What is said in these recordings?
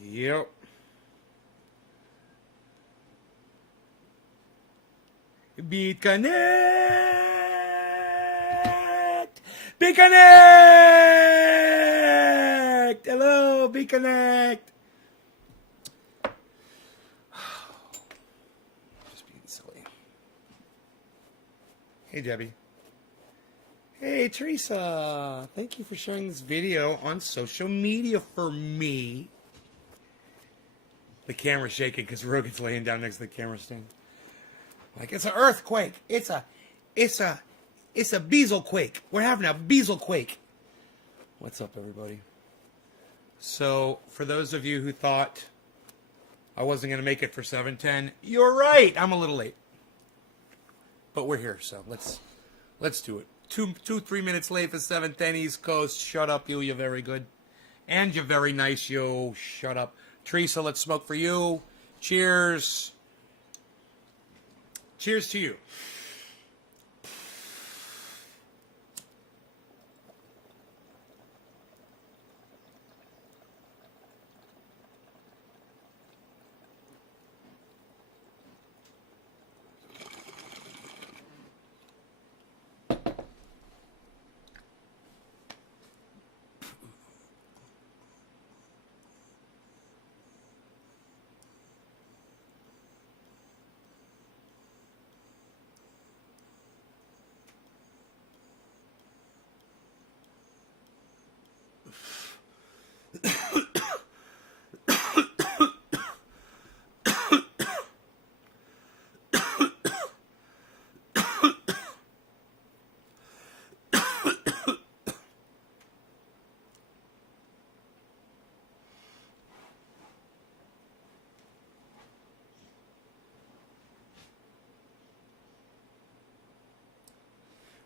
Yep. BeatConnect! BeatConnect! Hello, BeatConnect! Just being silly. Hey, Debbie. Hey, Teresa. Thank you for sharing this video on social media for me. The camera's shaking because Rogan's laying down next to the camera stand. Like, it's an earthquake. It's a Beazelquake. We're having a Beazelquake. What's up, everybody? So, for those of you who thought I wasn't going to make it for 7:10, you're right. I'm a little late. But we're here, so let's do it. 3 minutes late for 7:10 East Coast. Shut up, you. You're very good. And you're very nice, you. Shut up. Teresa, let's smoke for you. Cheers. Cheers to you.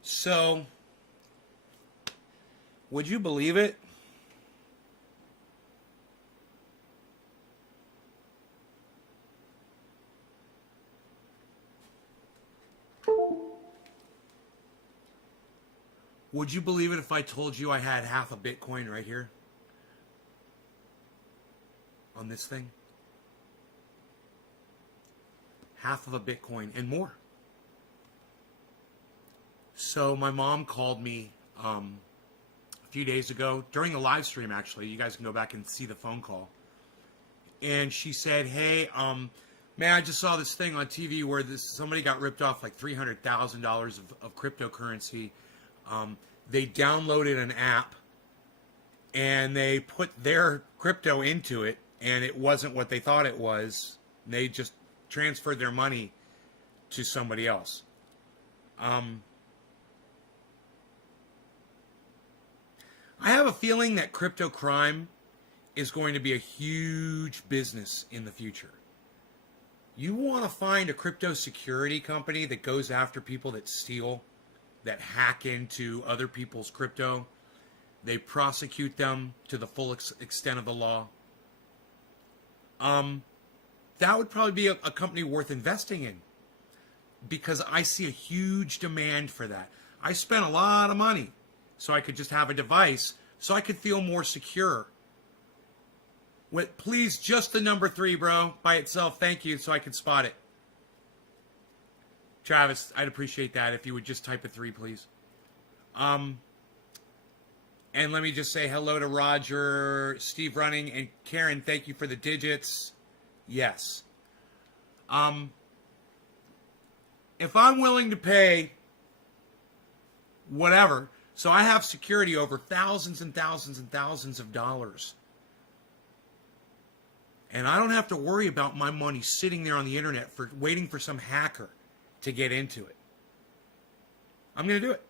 So, would you believe it? Would you believe it if I told you I had half a Bitcoin right here? On this thing? Half of a Bitcoin and more. So my mom called me a few days ago, during the live stream actually. You guys can go back and see the phone call. And she said, hey, man, I just saw this thing on TV where somebody got ripped off like $300,000 of cryptocurrency. They downloaded an app and they put their crypto into it, and it wasn't what they thought it was. They just transferred their money to somebody else. I have a feeling that crypto crime is going to be a huge business in the future. You want to find a crypto security company that goes after people that steal, that hack into other people's crypto. They prosecute them to the full extent of the law. That would probably be a company worth investing in, because I see a huge demand for that. I spent a lot of money so I could just have a device so I could feel more secure. Please, just the number 3, bro, by itself. Thank you, so I can spot it. Travis, I'd appreciate that if you would just type a 3, please. And let me just say hello to Roger, Steve Running, and Karen. Thank you for the digits. Yes. If I'm willing to pay whatever, so I have security over thousands and thousands and thousands of dollars, and I don't have to worry about my money sitting there on the internet waiting for some hacker to get into it, I'm going to do it.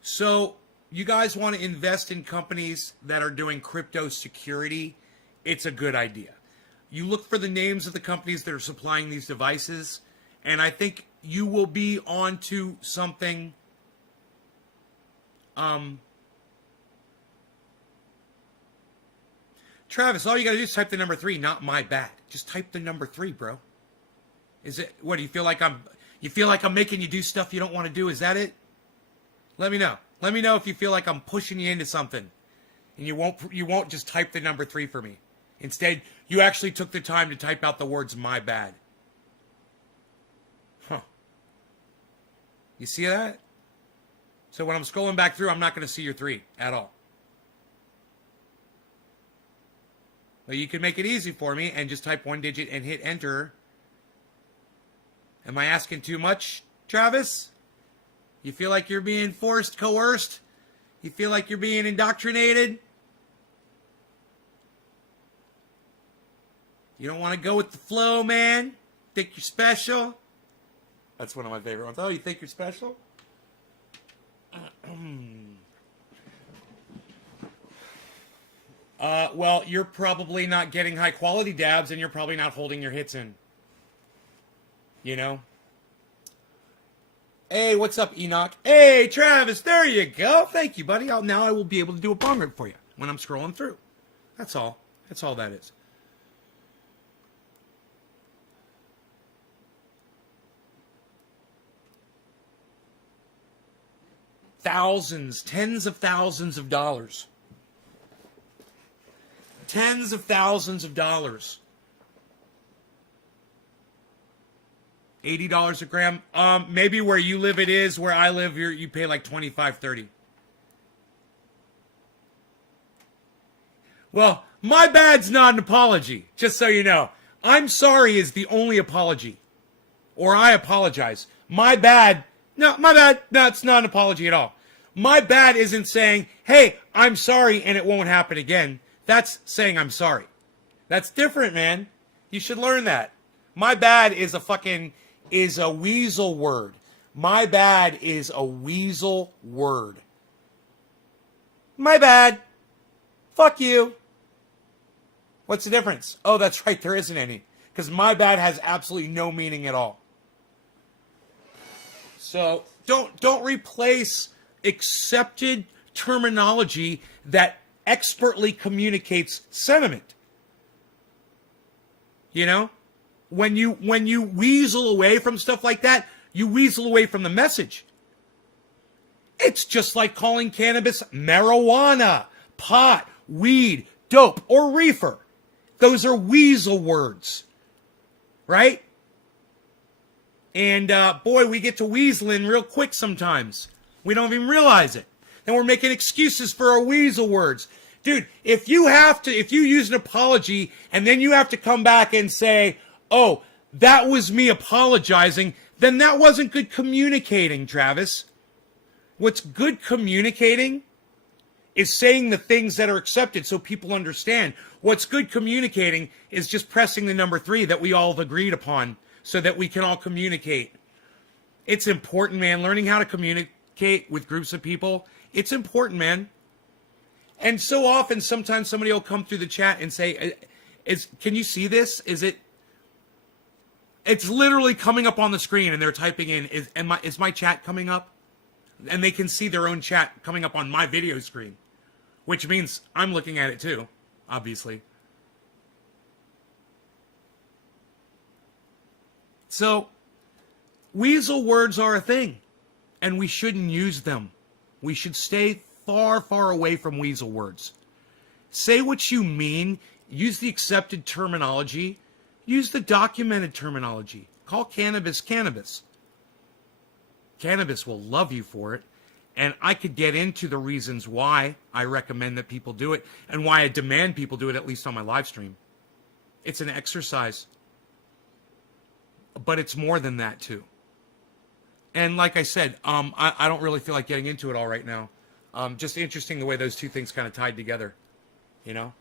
So you guys want to invest in companies that are doing crypto security? It's a good idea. You look for the names of the companies that are supplying these devices, and I think you will be onto something. Travis, all you got to do is type the number 3, not my bad. Just type the number 3, bro. Is it, what, do you feel like I'm making you do stuff you don't want to do? Is that it? Let me know. Let me know if you feel like I'm pushing you into something, and you won't just type the number 3 for me. Instead, you actually took the time to type out the words "my bad." Huh. You see that? So when I'm scrolling back through, I'm not going to see your 3 at all. But you can make it easy for me and just type 1 digit and hit enter. Am I asking too much, Travis? You feel like you're being forced, coerced? You feel like you're being indoctrinated? You don't want to go with the flow, man? Think you're special? That's one of my favorite ones. Oh, you think you're special? Well, you're probably not getting high quality dabs, and you're probably not holding your hits in. You know? Hey, what's up, Enoch? Hey, Travis, there you go. Thank you, buddy. Now I will be able to do a bong rip for you when I'm scrolling through. That's all. That's all that is. Thousands, tens of thousands of dollars. Tens of thousands of dollars. $80 a gram. Maybe where you live it is. Where I live, you pay like $25, $30. Well, my bad's not an apology, just so you know. I'm sorry is the only apology. Or I apologize. My bad. No, my bad. No, it's not an apology at all. My bad isn't saying, hey, I'm sorry and it won't happen again. That's saying I'm sorry. That's different, man. You should learn that. My bad is a weasel word. My bad is a weasel word. My bad. Fuck you. What's the difference? Oh, that's right, there isn't any. Because my bad has absolutely no meaning at all. So don't replace accepted terminology that expertly communicates sentiment. You know? When you weasel away from stuff like that, you weasel away from the message. It's just like calling cannabis marijuana, pot, weed, dope, or reefer. Those are weasel words. Right? And boy, we get to weaseling real quick sometimes. We don't even realize it. Then we're making excuses for our weasel words. Dude, if you use an apology and then you have to come back and say, oh, that was me apologizing, then that wasn't good communicating, Travis. What's good communicating is saying the things that are accepted so people understand. What's good communicating is just pressing the number 3 that we all have agreed upon so that we can all communicate. It's important, man. Learning how to communicate with groups of people, it's important, man. And so often, sometimes somebody will come through the chat and say, can you see this? It's literally coming up on the screen and they're typing in, is my chat coming up? And they can see their own chat coming up on my video screen, which means I'm looking at it too, obviously. So, weasel words are a thing, and we shouldn't use them. We should stay far, far away from weasel words. Say what you mean. Use the accepted terminology. Use the documented terminology. Call cannabis cannabis. Cannabis will love you for it. And I could get into the reasons why I recommend that people do it and why I demand people do it, at least on my live stream. It's an exercise. But it's more than that, too. And like I said, I don't really feel like getting into it all right now. Just interesting the way those two things kind of tied together, you know?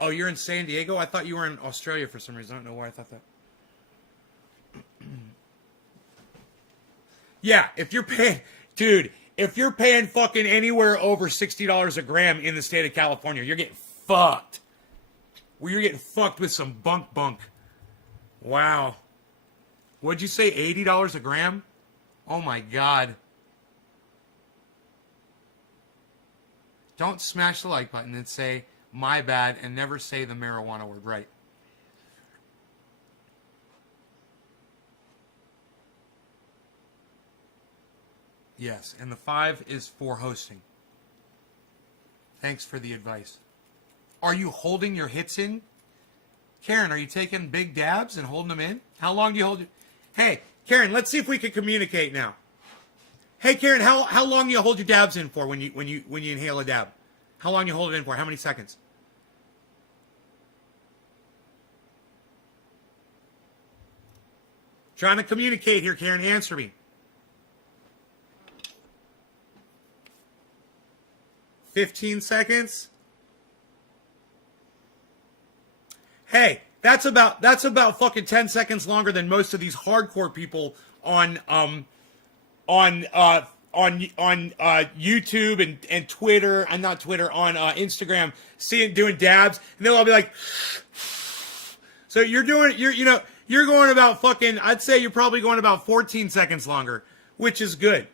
Oh, you're in San Diego? I thought you were in Australia for some reason. I don't know why I thought that. Yeah, if you're paying... Dude, if you're paying fucking anywhere over $60 a gram in the state of California, you're getting fucked. Well, you're getting fucked with some bunk. Wow. What'd you say, $80 a gram? Oh my God. Don't smash the like button and say, my bad, and never say the marijuana word, right? Yes, and the 5 is for hosting. Thanks for the advice. Are you holding your hits in? Karen, are you taking big dabs and holding them in? How long do you hold it? Hey, Karen, let's see if we can communicate now. Hey, Karen, how long do you hold your dabs in for when you inhale a dab? How long do you hold it in for? How many seconds? Trying to communicate here, Karen. Answer me. 15 seconds. Hey, that's about fucking 10 seconds longer than most of these hardcore people on YouTube and Twitter, and not Twitter, on Instagram, doing dabs, and they'll all be like. So you're going about fucking. I'd say you're probably going about 14 seconds longer, which is good.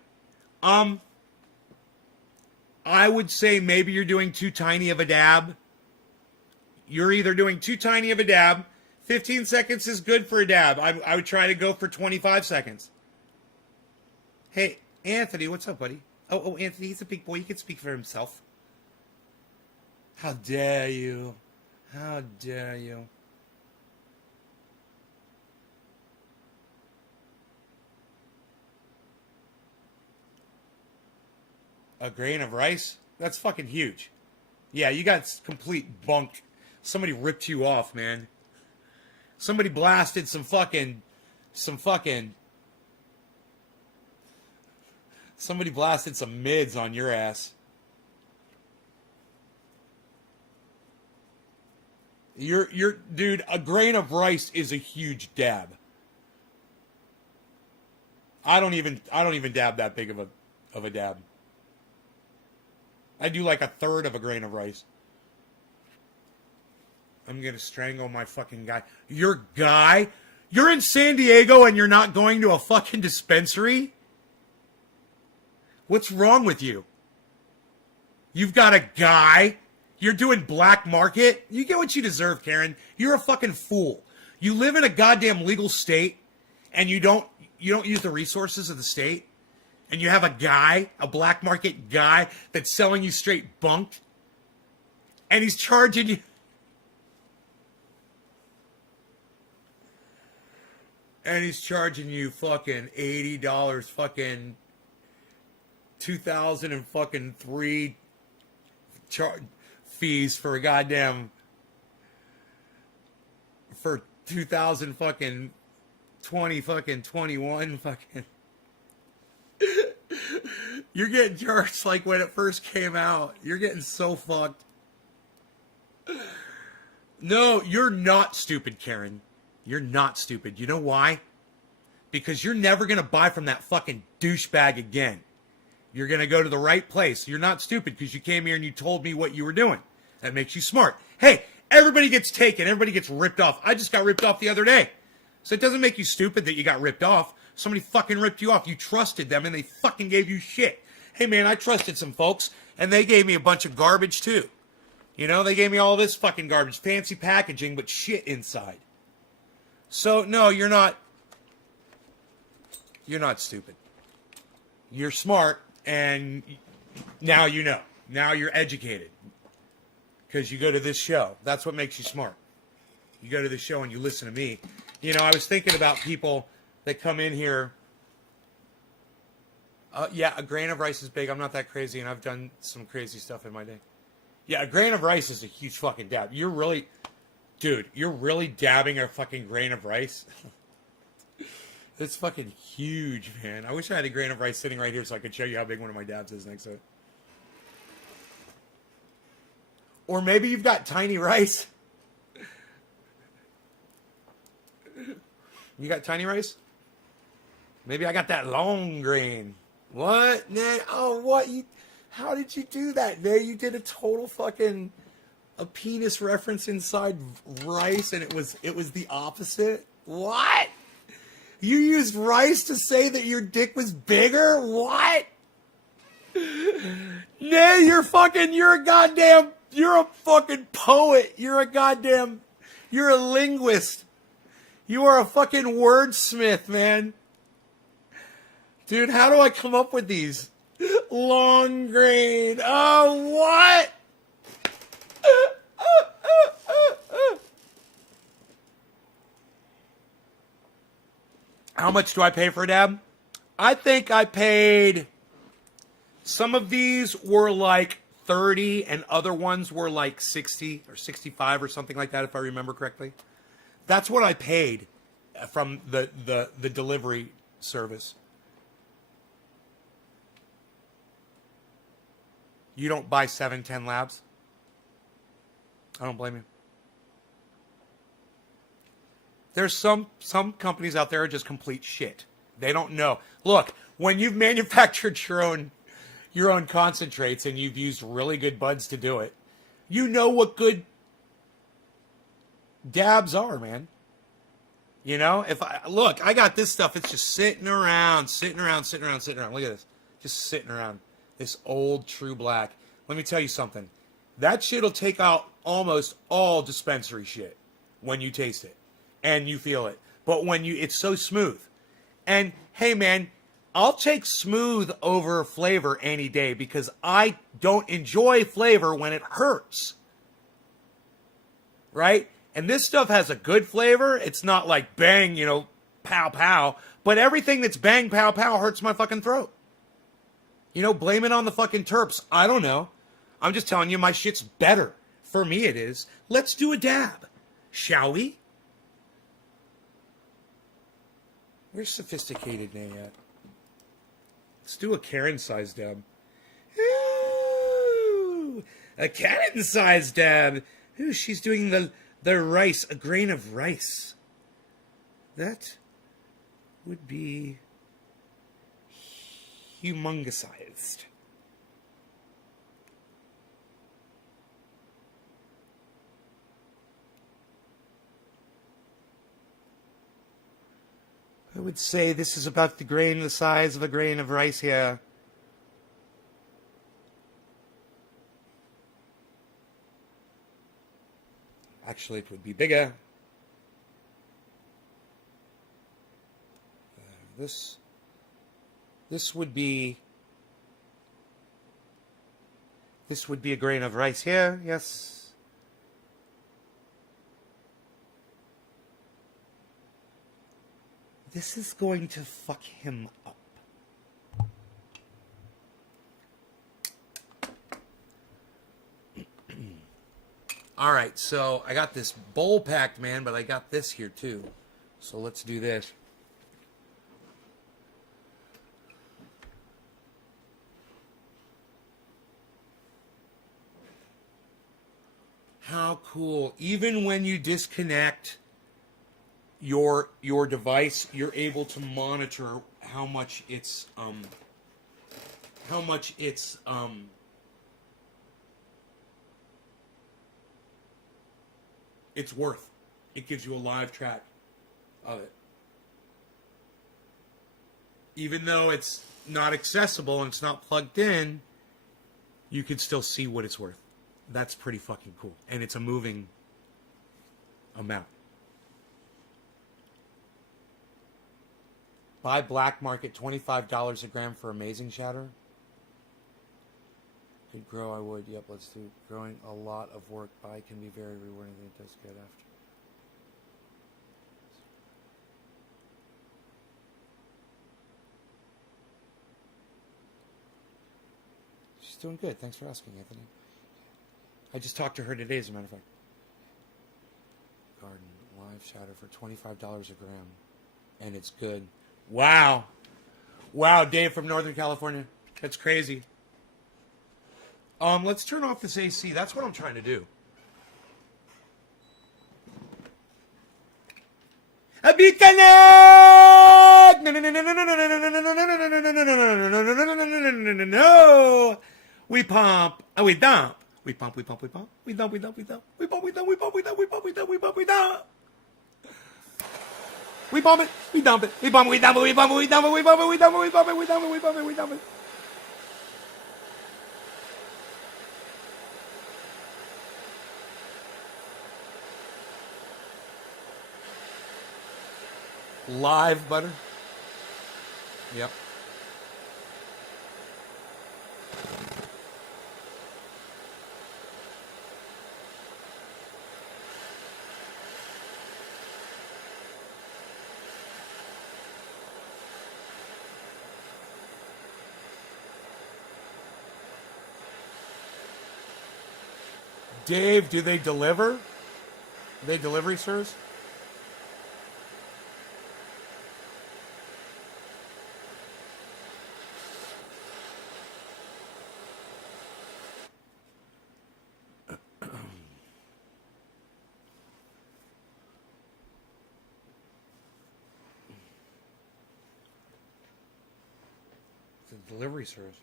I would say maybe you're doing too tiny of a dab. You're either doing too tiny of a dab. 15 seconds is good for a dab. I would try to go for 25 seconds. Hey, Anthony, what's up, buddy? Oh, Anthony, he's a big boy. He can speak for himself. How dare you? How dare you? A grain of rice? That's fucking huge. Yeah, you got complete bunk. Somebody ripped you off, man. Somebody blasted some fucking. Somebody blasted some mids on your ass. Dude, a grain of rice is a huge dab. I don't even dab that big of a dab. I do like a third of a grain of rice. I'm going to strangle my fucking guy. Your guy? You're in San Diego and you're not going to a fucking dispensary? What's wrong with you? You've got a guy? You're doing black market? You get what you deserve, Karen. You're a fucking fool. You live in a goddamn legal state and you don't use the resources of the state? And you have a guy, a black market guy, that's selling you straight bunk, and he's charging you. And he's charging you fucking $80, fucking 2003 fees for a goddamn, for 2000 fucking 20 fucking 21 fucking. You're getting charged like when it first came out. You're getting so fucked. No, you're not stupid, Karen. You're not stupid. You know why? Because you're never going to buy from that fucking douchebag again. You're going to go to the right place. You're not stupid because you came here and you told me what you were doing. That makes you smart. Hey, everybody gets taken. Everybody gets ripped off. I just got ripped off the other day. So it doesn't make you stupid that you got ripped off. Somebody fucking ripped you off. You trusted them and they fucking gave you shit. Hey man, I trusted some folks and they gave me a bunch of garbage too. You know, they gave me all this fucking garbage. Fancy packaging, but shit inside. So no, you're not stupid. You're smart and now you know. Now you're educated. Because you go to this show. That's what makes you smart. You go to the show and you listen to me. You know, I was thinking about people that come in here. Yeah, a grain of rice is big. I'm not that crazy, and I've done some crazy stuff in my day. Yeah, a grain of rice is a huge fucking dab. You're really dabbing a fucking grain of rice? That's fucking huge, man. I wish I had a grain of rice sitting right here so I could show you how big one of my dabs is next to it. Or maybe you've got tiny rice. You got tiny rice? Maybe I got that long grain. What? Nah. Oh, what? How did you do that, man? You did a total fucking a penis reference inside rice, and it was the opposite. What? You used rice to say that your dick was bigger? What? Nah, you're a fucking poet. You're a linguist. You are a fucking wordsmith, man. Dude, how do I come up with these? Long grain. Oh, what? How much do I pay for a dab? I think I paid... Some of these were like 30 and other ones were like 60 or 65 or something like that, if I remember correctly. That's what I paid from the delivery service. You don't buy 710 Labs? I don't blame you. There's some companies out there are just complete shit. They don't know. Look, when you've manufactured your own concentrates and you've used really good buds to do it, you know what good dabs are, man. You know, I got this stuff. It's just sitting around. Look at this. Just sitting around. This old True Black. Let me tell you something. That shit will take out almost all dispensary shit when you taste it and you feel it. But it's so smooth. And hey, man, I'll take smooth over flavor any day because I don't enjoy flavor when it hurts. Right? And this stuff has a good flavor. It's not like bang, pow, pow. But everything that's bang, pow, pow hurts my fucking throat. Blame it on the fucking terps. I don't know. I'm just telling you, my shit's better. For me, it is. Let's do a dab. Shall we? Where's Sophisticated Nay at? Let's do a Karen-sized dab. Ooh, a Karen-sized dab. Ooh, she's doing the rice, a grain of rice. That would be humongous-sized. I would say this is about the size of a grain of rice here. Actually, it would be bigger. This would be a grain of rice here, yes. This is going to fuck him up. All right, so I got this bowl packed, man, but I got this here too. So let's do this. How cool. Even when you disconnect your device, you're able to monitor how much it's worth. It gives you a live track of it. Even though it's not accessible and it's not plugged in, you can still see what it's worth. That's pretty fucking cool. And it's a moving amount. Buy black market $25 a gram for amazing shatter. Could grow, I would. Yep, let's do it. Growing a lot of work by can be very rewarding. It does good after. She's doing good. Thanks for asking, Anthony. I just talked to her today, as a matter of fact. Garden live shatter for $25 a gram, and it's good. Wow. Wow, Dave from Northern California. That's crazy. Let's turn off this AC. That's what I'm trying to do. No. We pump. We dump. We pump. We dump. We dump. We dump. We dump. We dump. We pump. We dump. We pump. We dump. We pump. We dump. We pump. We dump. We bump it, we dump it, we bump it, we dump it, we bump it, we dump it, we bump it, we dump it, we bump it, we dump it, we bump it, we dump it. Live butter. Yep. Dave, do they deliver? Are they delivery service? It's a delivery service.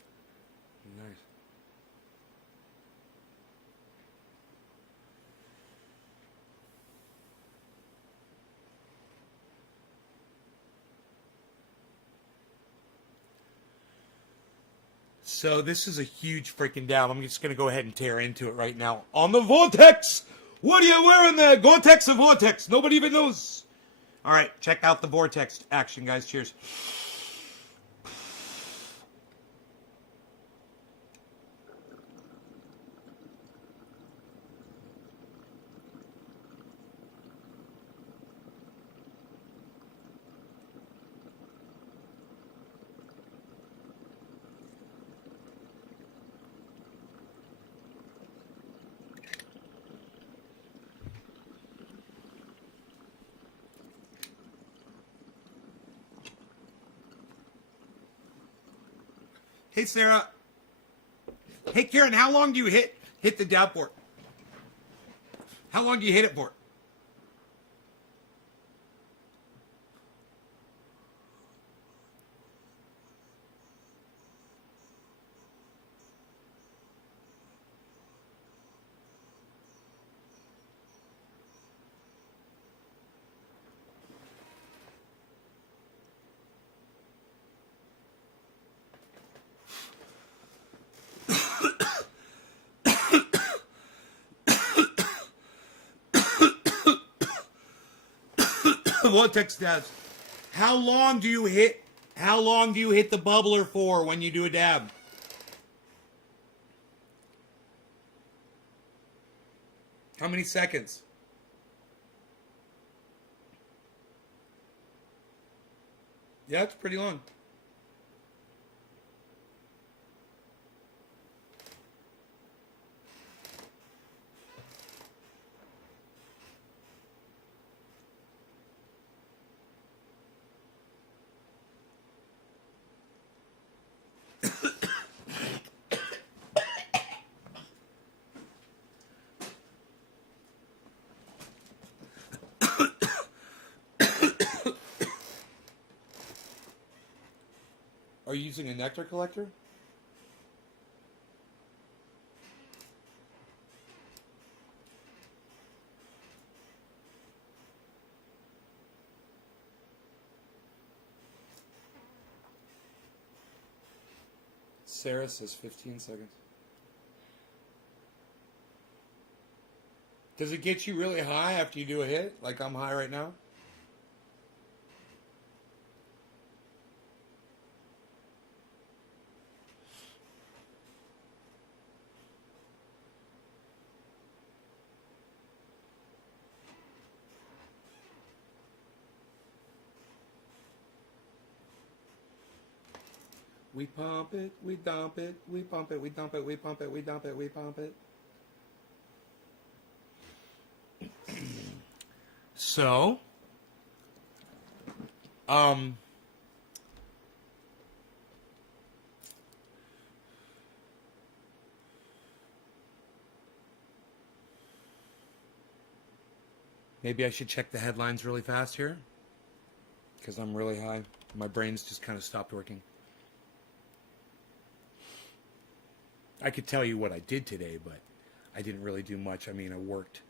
Nice. So this is a huge freaking dab. I'm just going to go ahead and tear into it right now. On the Vortex! What are you wearing there? Gore-Tex or Vortex? Nobody even knows. All right, check out the Vortex action, guys. Cheers. Hey, Sarah. Hey, Karen, how long do you hit the dab for? How long do you hit it for? Vortex dabs. How long do you hit the bubbler for when you do a dab? How many seconds? Yeah, it's pretty long. Are you using a nectar collector? Sarah says 15 seconds. Does it get you really high after you do a hit? Like I'm high right now? We pump it, we dump it, we pump it, we dump it, we pump it, we dump it, we pump it. So, maybe I should check the headlines really fast here because I'm really high. My brain's just kind of stopped working. I could tell you what I did today, but I didn't really do much. I mean, I worked,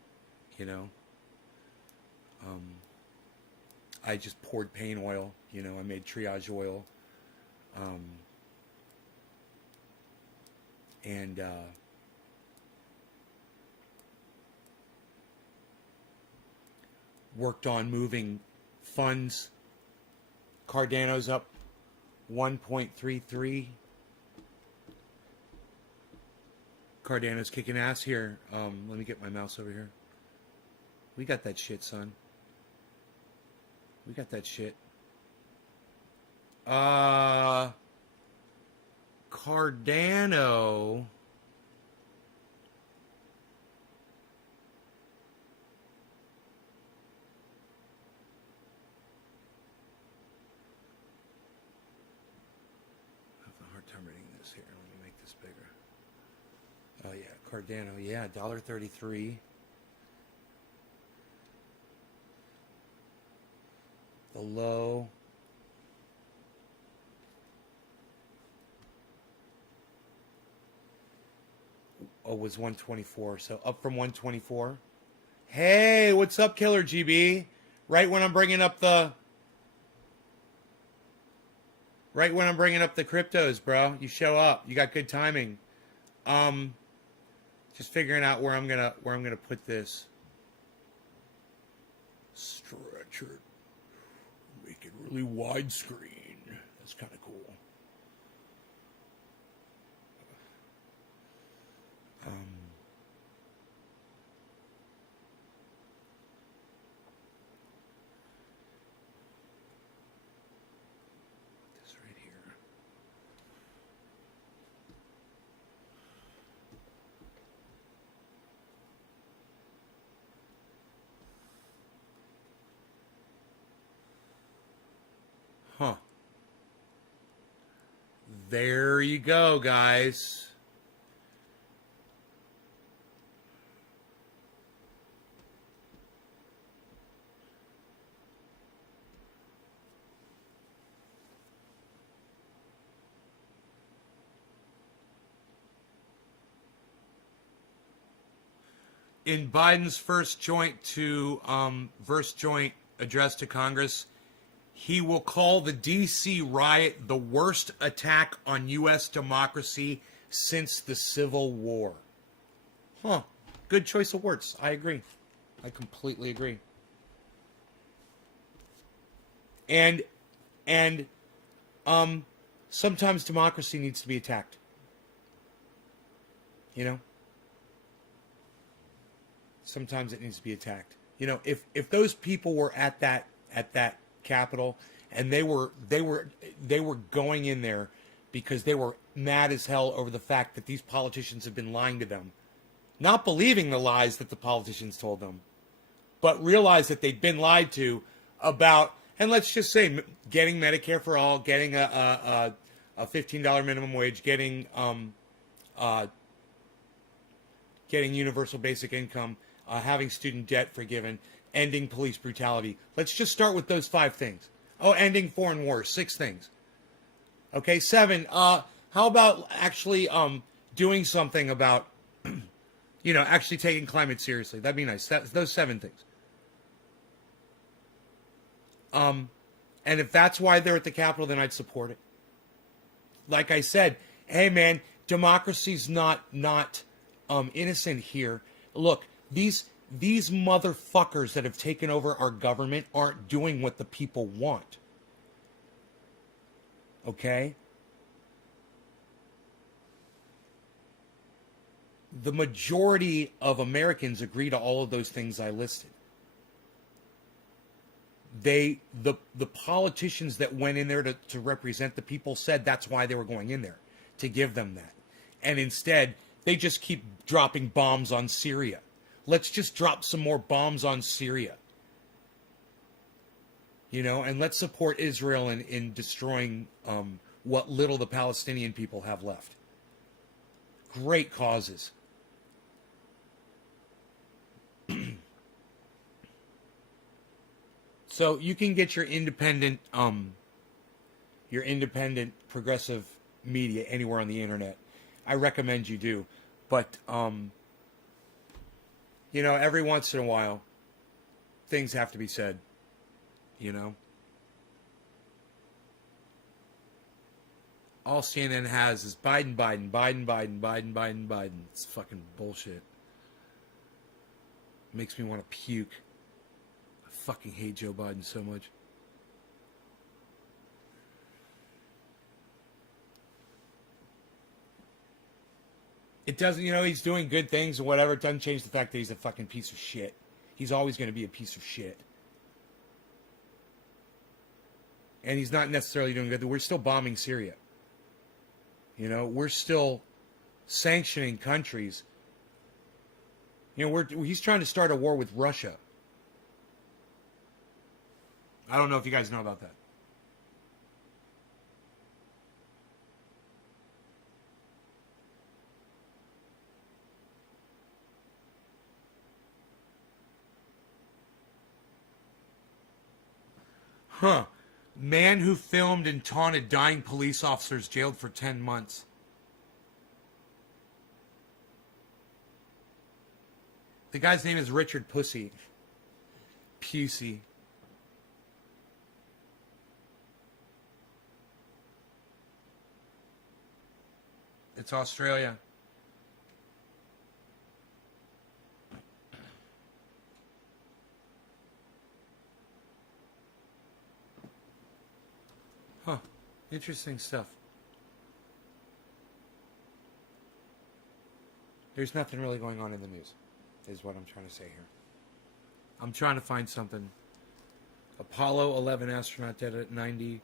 you know. I just poured pain oil, you know. I made triage oil, and worked on moving funds. Cardano's up 1.33. Cardano's kicking ass here. Let me get my mouse over here. We got that shit, son. We got that shit. Cardano tell you. Cardano, yeah, $1.33. The low. Oh, was 124. So up from 124. Hey, what's up, Killer GB? Right when I'm bringing up the cryptos, bro. You show up. You got good timing. Just figuring out where I'm gonna put this. Stretch it. Make it really widescreen. That's kind of cool. This right here. Huh. There you go, guys. In Biden's first joint address to Congress, he will call the D.C. riot the worst attack on U.S. democracy since the Civil War. Huh. Good choice of words. I agree. I completely agree. And sometimes democracy needs to be attacked. You know? Sometimes it needs to be attacked. You know, if those people were at that Capitol and they were going in there because they were mad as hell over the fact that these politicians have been lying to them, not believing the lies that the politicians told them, but realize that they'd been lied to about, and let's just say getting Medicare for all, getting a $15 minimum wage, getting universal basic income, having student debt forgiven, ending police brutality. Let's just start with those 5 things. Oh, ending foreign wars, 6 things. Okay, 7. How about actually doing something about, actually taking climate seriously? That'd be nice. Those 7 things. And if that's why they're at the Capitol, then I'd support it. Like I said, hey man, democracy's not innocent here. Look, these motherfuckers that have taken over our government aren't doing what the people want. Okay? The majority of Americans agree to all of those things I listed. The politicians that went in there to represent the people said that's why they were going in there, to give them that. And instead, they just keep dropping bombs on Syria. Let's just drop some more bombs on Syria. And let's support Israel in destroying what little the Palestinian people have left. Great causes. So you can get your independent progressive media anywhere on the internet. I recommend you do. But, every once in a while, things have to be said, All CNN has is Biden. It's fucking bullshit. It makes me want to puke. I fucking hate Joe Biden so much. It doesn't, he's doing good things or whatever. It doesn't change the fact that he's a fucking piece of shit. He's always going to be a piece of shit. And he's not necessarily doing good. We're still bombing Syria. We're still sanctioning countries. He's trying to start a war with Russia. I don't know if you guys know about that. Huh. Man who filmed and taunted dying police officers jailed for 10 months. The guy's name is Richard Pussy. Pusey. It's Australia. Huh. Interesting stuff. There's nothing really going on in the news, is what I'm trying to say here. I'm trying to find something. Apollo 11 astronaut dead at 90.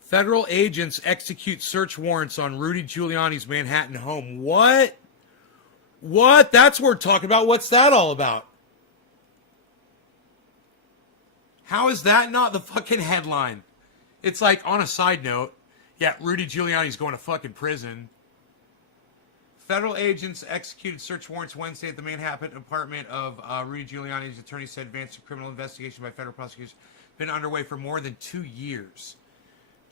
Federal agents execute search warrants on Rudy Giuliani's Manhattan home. What? What? That's what we're talking about. What's that all about? How is that not the fucking headline? It's like, on a side note, yeah, Rudy Giuliani's going to fucking prison. Federal agents executed search warrants Wednesday at the Manhattan apartment of Rudy Giuliani's attorney said advanced criminal investigation by federal prosecutors been underway for more than 2 years.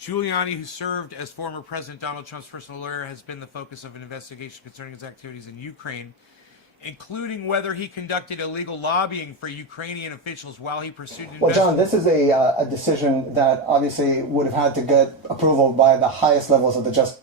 Giuliani, who served as former President Donald Trump's personal lawyer, has been the focus of an investigation concerning his activities in Ukraine, including whether he conducted illegal lobbying for Ukrainian officials while he pursued an Well, John, this is a decision that obviously would have had to get approval by the highest levels of the justice.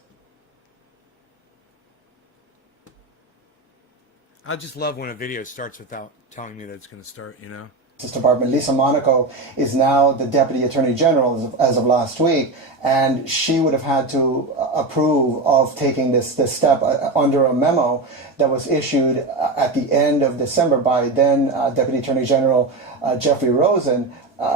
I just love when a video starts without telling me that it's going to start, you know? Department. Lisa Monaco is now the Deputy Attorney General as of last week, and she would have had to approve of taking this step under a memo that was issued at the end of December by then Deputy Attorney General Jeffrey Rosen.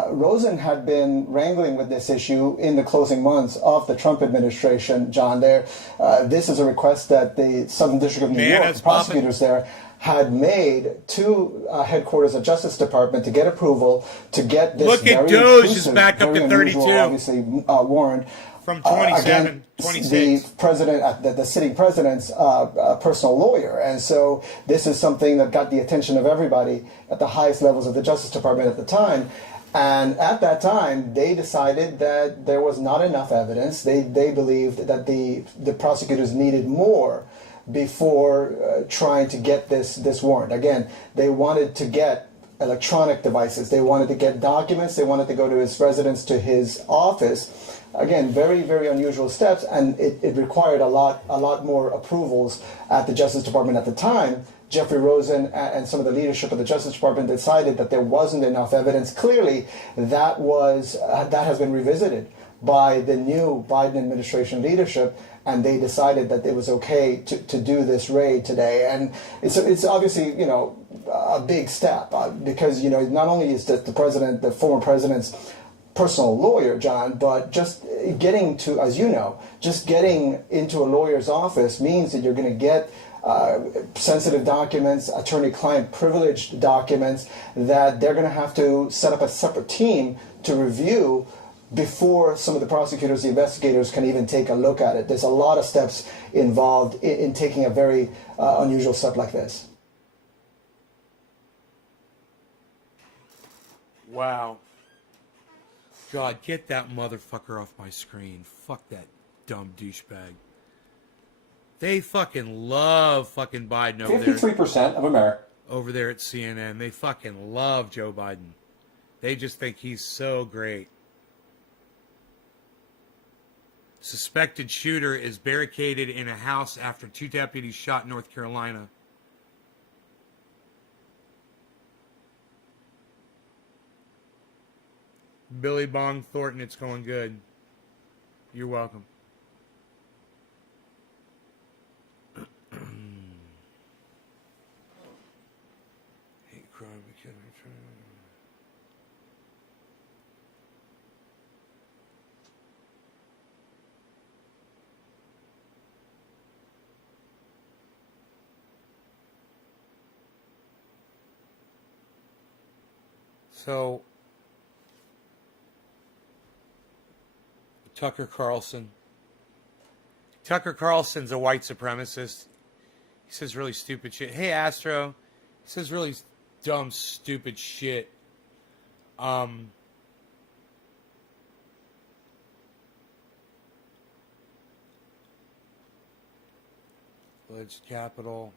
Rosen had been wrangling with this issue in the closing months of the Trump administration, John. This is a request that the Southern District of New York, the prosecutors there, had made to headquarters of Justice Department to get approval to get this Look at Doge is back up to 32. Obviously, warrant from 27, 26. The president, the sitting president's personal lawyer, and so this is something that got the attention of everybody at the highest levels of the Justice Department at the time. And at that time, they decided that there was not enough evidence. They believed that the prosecutors needed more before trying to get this warrant. Again, they wanted to get electronic devices. They wanted to get documents. They wanted to go to his residence, to his office. Again, very, very unusual steps, and it required a lot more approvals at the Justice Department at the time. Jeffrey Rosen and some of the leadership of the Justice Department decided that there wasn't enough evidence. Clearly, that has been revisited by the new Biden administration leadership, and they decided that it was okay to do this raid today. And it's obviously, you know, a big step because, you know, not only is the former president's personal lawyer, John, but just getting to, as you know, just getting into a lawyer's office means that you're going to get sensitive documents, attorney-client privileged documents that they're going to have to set up a separate team to review before some of the prosecutors, the investigators can even take a look at it. There's a lot of steps involved in taking a very unusual step like this. Wow. God, get that motherfucker off my screen. Fuck that dumb douchebag. They fucking love fucking Biden over 53% of America. Over there at CNN. They fucking love Joe Biden. They just think he's so great. Suspected shooter is barricaded in a house after 2 deputies shot in North Carolina. Billy Bong Thornton, it's going good. You're welcome. Hate crime, So, Tucker Carlson. Tucker Carlson's a white supremacist. He says really stupid shit. Hey, Astro. He says really dumb, stupid shit. Alleged Capitol.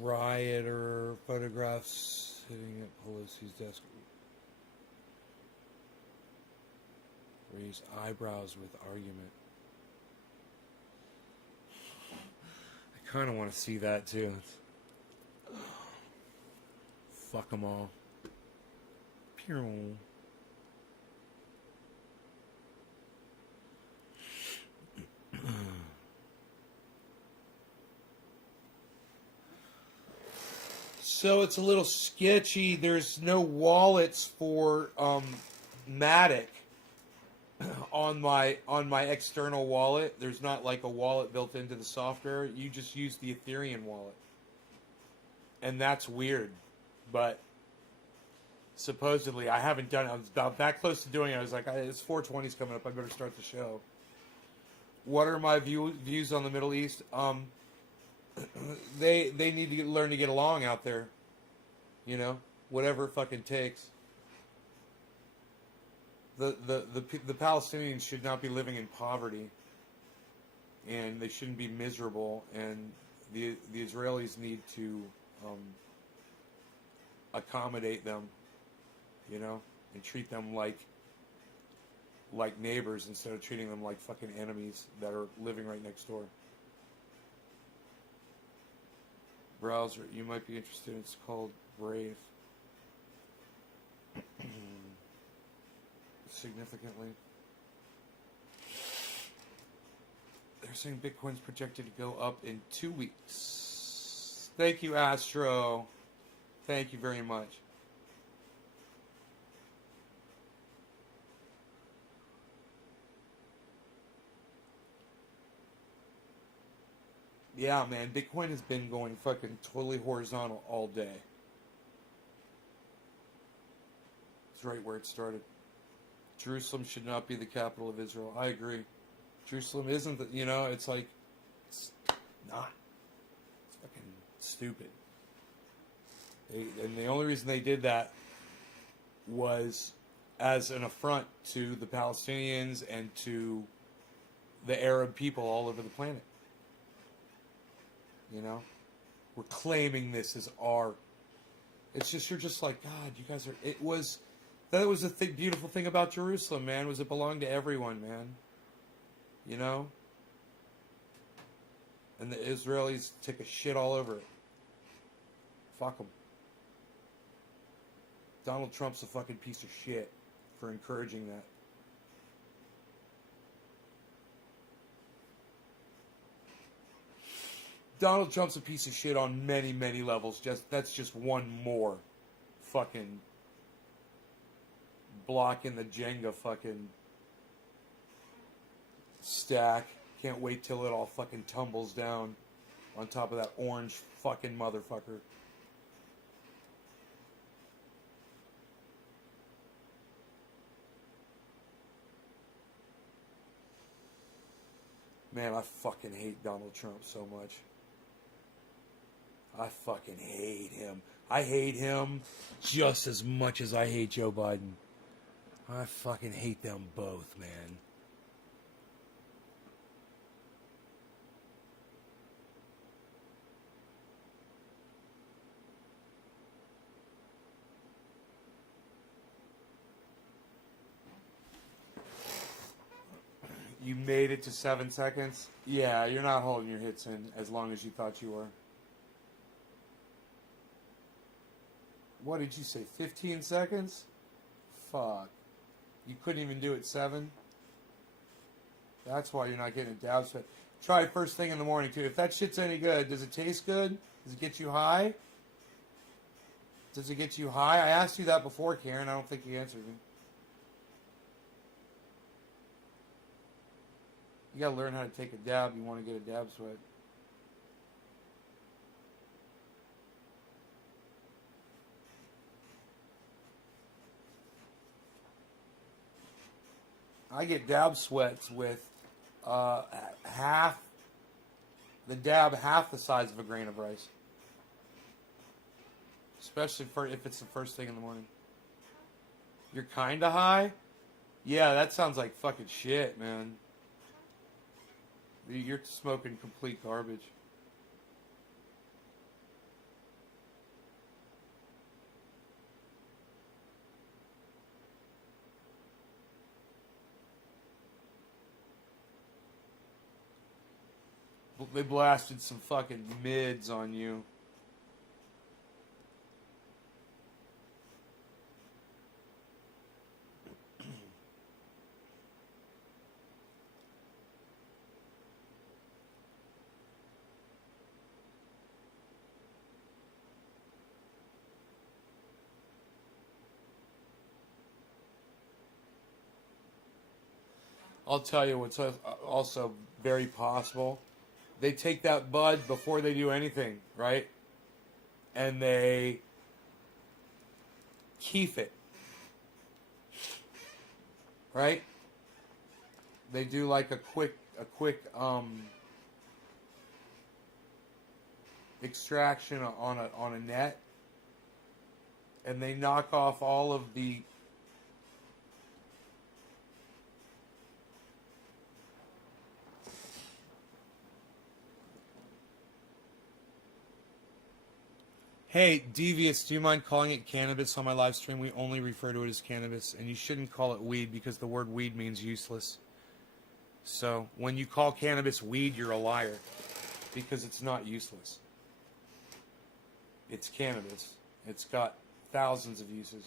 Rioter photographs sitting at Pelosi's desk. Raise eyebrows with argument. I kind of want to see that too. Fuck them all. Pew. So it's a little sketchy. There's no wallets for Matic on my external wallet. There's not like a wallet built into the software. You just use the Ethereum wallet. And that's weird. But supposedly I haven't done it. I was about that close to doing it. I was like, it's 420's coming up. I better start the show. What are my views on the Middle East? They need to learn to get along out there. You know, whatever it fucking takes. The Palestinians should not be living in poverty, and they shouldn't be miserable. And the Israelis need to accommodate them, you know, and treat them like neighbors instead of treating them like fucking enemies that are living right next door. Browser, you might be interested. It's called Brave. Significantly. They're saying Bitcoin's projected to go up in 2 weeks. Thank you, Astro. Thank you very much. Yeah, man, Bitcoin has been going fucking totally horizontal all day. It's right where it started. Jerusalem should not be the capital of Israel. I agree. Jerusalem isn't, you know, it's like, it's not. It's fucking stupid. And the only reason they did that was as an affront to the Palestinians and to the Arab people all over the planet. You know? We're claiming this as our... It's just, you're just like, God, you guys are... That was the beautiful thing about Jerusalem, man, was it belonged to everyone, man. You know? And the Israelis take a shit all over it. Fuck them. Donald Trump's a fucking piece of shit for encouraging that. Donald Trump's a piece of shit on many, many levels. That's just one more fucking block in the Jenga fucking stack. Can't wait till it all fucking tumbles down on top of that orange fucking motherfucker. Man, I fucking hate Donald Trump so much. I fucking hate him. I hate him just as much as I hate Joe Biden. I fucking hate them both, man. You made it to 7 seconds? Yeah, you're not holding your hits in as long as you thought you were. What did you say, 15 seconds? Fuck. You couldn't even do it 7? That's why you're not getting a dab sweat. Try first thing in the morning, too. If that shit's any good, does it taste good? Does it get you high? Does it get you high? I asked you that before, Karen. I don't think you answered me. You gotta learn how to take a dab. You want to get a dab sweat. I get dab sweats with half the dab, half the size of a grain of rice. Especially for if it's the first thing in the morning. You're kinda high? Yeah, that sounds like fucking shit, man. You're smoking complete garbage. They blasted some fucking mids on you. I'll tell you what's also very possible. They take that bud before they do anything, right? And they keef it, right? They do like a quick extraction on a net, and they knock off all of the Hey, Devious, do you mind calling it cannabis on my live stream? We only refer to it as cannabis, and you shouldn't call it weed because the word weed means useless. So, when you call cannabis weed, you're a liar because it's not useless. It's cannabis. It's got thousands of uses.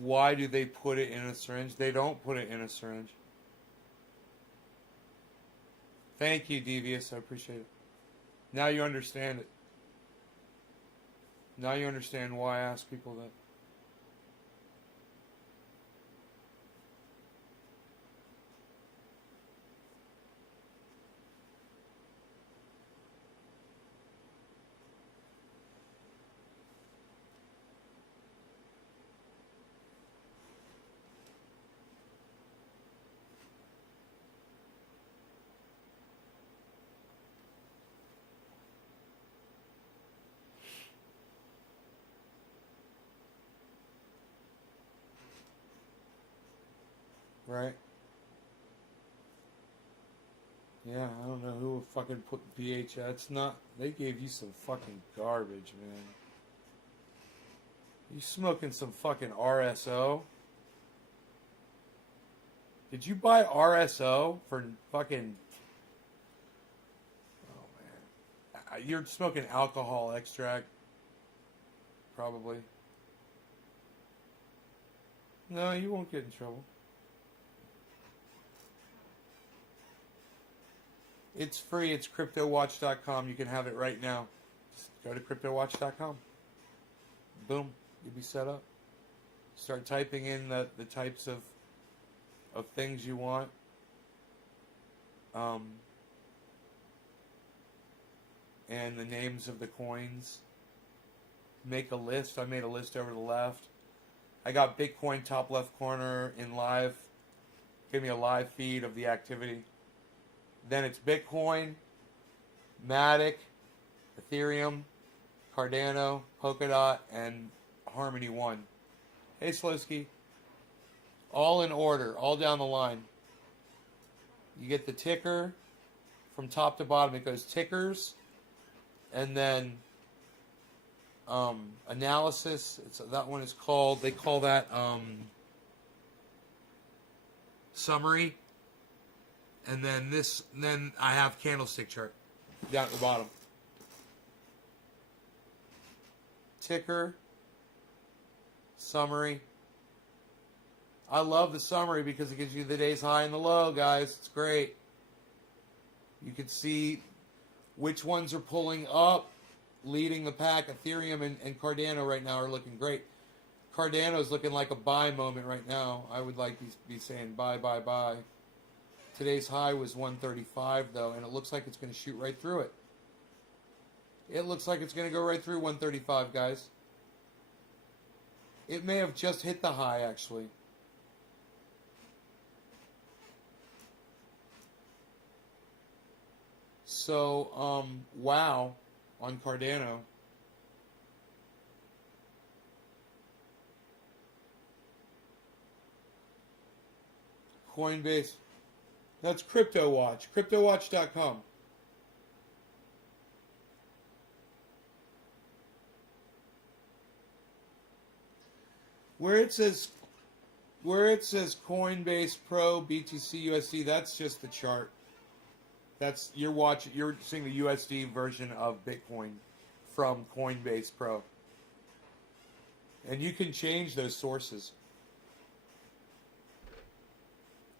Why do they put it in a syringe? They don't put it in a syringe. Thank you, Devious. I appreciate it. Now you understand it. Now you understand why I ask people that. Right? Yeah, I don't know who fucking put BH. It's not. They gave you some fucking garbage, man. You smoking some fucking RSO? Did you buy RSO for fucking? Oh man, you're smoking alcohol extract, probably. No, you won't get in trouble. It's free. It's CryptoWatch.com. You can have it right now. Just go to CryptoWatch.com. Boom. You'll be set up. Start typing in the types of things you want. And the names of the coins. Make a list. I made a list over to the left. I got Bitcoin top left corner in live. Give me a live feed of the activity. Then it's Bitcoin, Matic, Ethereum, Cardano, Polkadot, and Harmony One. Hey, Slowski. All in order, all down the line. You get the ticker from top to bottom. It goes tickers, and then analysis. That one is called. They call that summary. And then I have candlestick chart down at the bottom. Ticker, summary. I love the summary because it gives you the day's high and the low, guys. It's great. You can see which ones are pulling up, leading the pack. Ethereum and Cardano right now are looking great. Cardano is looking like a buy moment right now. I would like to be saying buy, buy, buy. Today's high was 135 though, and it looks like it's going to shoot right through it. It looks like it's going to go right through 135, guys. It may have just hit the high, actually. So, wow on Cardano. Coinbase. That's CryptoWatch. CryptoWatch.com. Where it says Coinbase Pro BTC USD, that's just the chart. That's you're seeing the USD version of Bitcoin from Coinbase Pro. And you can change those sources.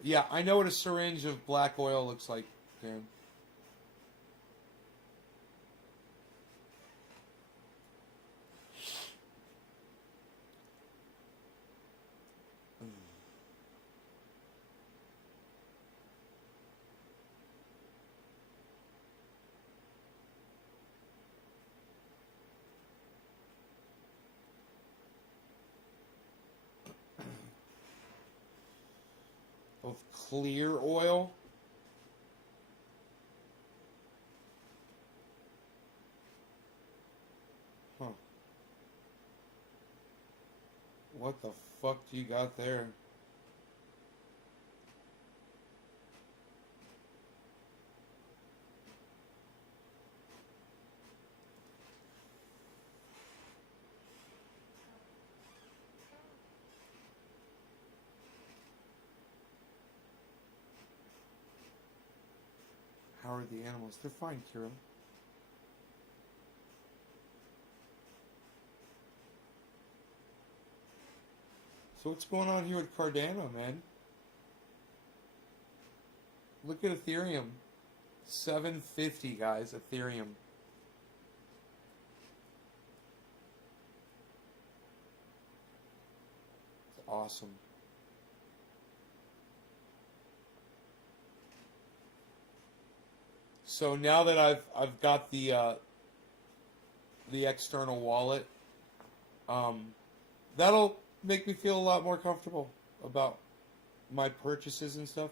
Yeah, I know what a syringe of black oil looks like, Dan. Of clear oil. Huh. What the fuck do you got there? How are the animals? They're fine, Kira. So what's going on here with Cardano, man? Look at Ethereum. 750, guys, Ethereum. It's awesome. So now that I've got the external wallet, that'll make me feel a lot more comfortable about my purchases and stuff.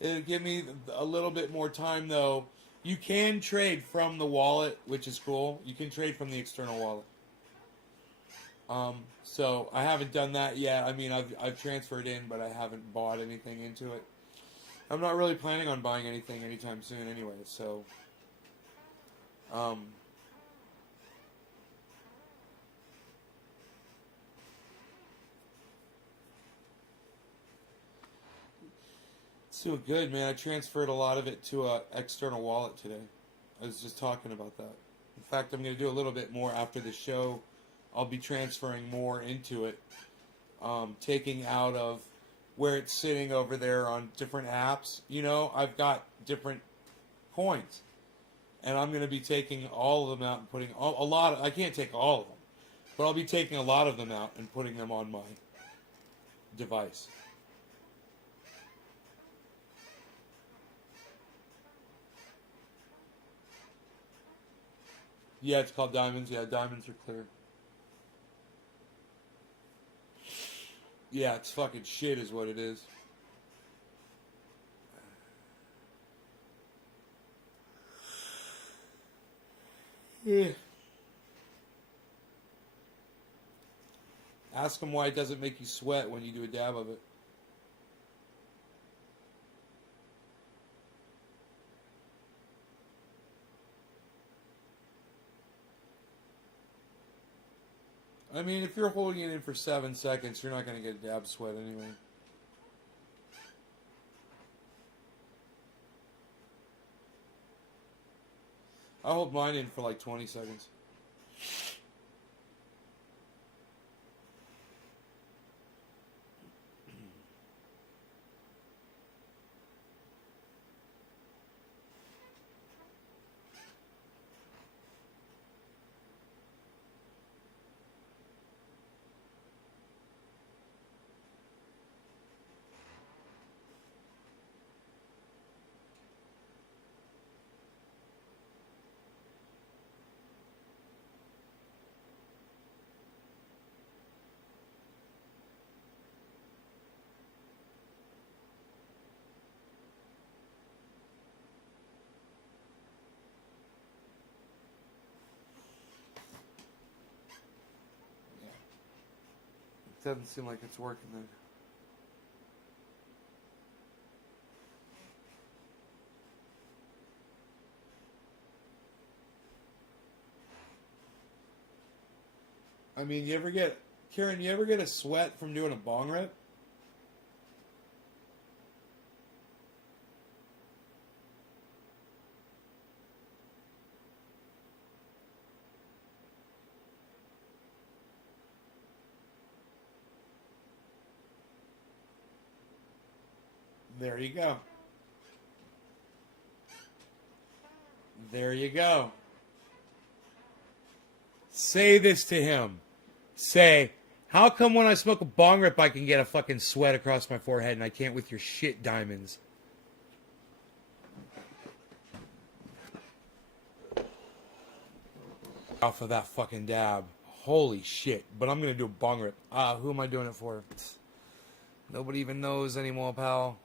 It'll give me a little bit more time though. You can trade from the wallet, which is cool. You can trade from the external wallet. So I haven't done that yet. I mean, I've transferred in, but I haven't bought anything into it. I'm not really planning on buying anything anytime soon anyway, so it's doing good, man. I transferred a lot of it to a external wallet today. I was just talking about that. In fact, I'm going to do a little bit more after the show. I'll be transferring more into it, taking out of where it's sitting over there on different apps. You know, I've got different coins, and I'm going to be taking all of them out and putting a lot. I can't take all of them, but I'll be taking a lot of them out and putting them on my device. Yeah, it's called diamonds. Yeah, diamonds are clear. Yeah, it's fucking shit is what it is. Yeah. Ask them why it doesn't make you sweat when you do a dab of it. I mean, if you're holding it in for 7 seconds, you're not going to get a dab sweat anyway. I hold mine in for like 20 seconds. Doesn't seem like it's working then. I mean, Karen, you ever get a sweat from doing a bong rip? There you go. There you go. Say this to him. Say, how come when I smoke a bong rip I can get a fucking sweat across my forehead and I can't with your shit diamonds? Off of that fucking dab. Holy shit. But I'm gonna do a bong rip. Who am I doing it for? Nobody even knows anymore, pal.